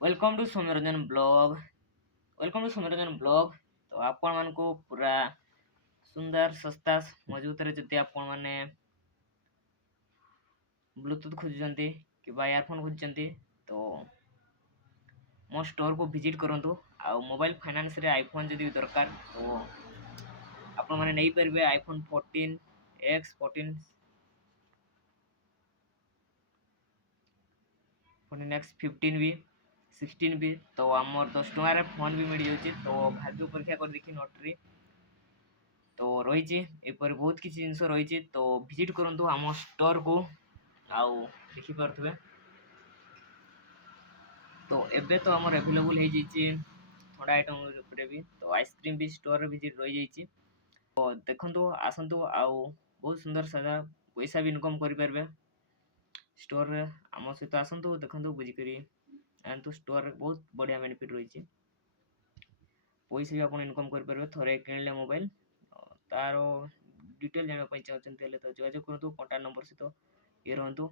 Welcome to Soumyaranjan blog. तो आपण मानको पूरा सुंदर सस्ता मजबूत रे जति आपण माने ब्लूटूथ खोजुचंती कि इयरफोन खोजुचंती तो मो स्टोर को विजिट करंतु। आ मोबाइल फाइनेंस रे आईफोन जदि दरकार तो आपण माने नै परबे आईफोन 14 एक्स 15 भी 16 भी तो आमर 10 टकर फोन भी मिल जाउची। तो भाग्य परीक्षा कर देखी नोटरी तो रही बहुत किसी जिनस रही तो विजिट करूँ आम स्टोर को आउ देखिपे। तो एबे तो आमर एभेलेबल हो जाइए थोड़ा आइटम भी तो आइसक्रीम भी स्टोर विजिट रही जाइए। तो देखु आसतु आउ बहुत सुंदर सारा पैसा भी इनकम करें स्टोर रे आम सहित आसतु देखु बुझिक आंतु स्टोर रे बहुत बढ़िया बेनिफिट रही पैसा भी आप इनकम करेंगे थोड़े किणले मोबाइल तार डिटेल जानापी चाहते तो जोगाजोग करूँ कंटाक्ट नंबर सहित ये रुँ।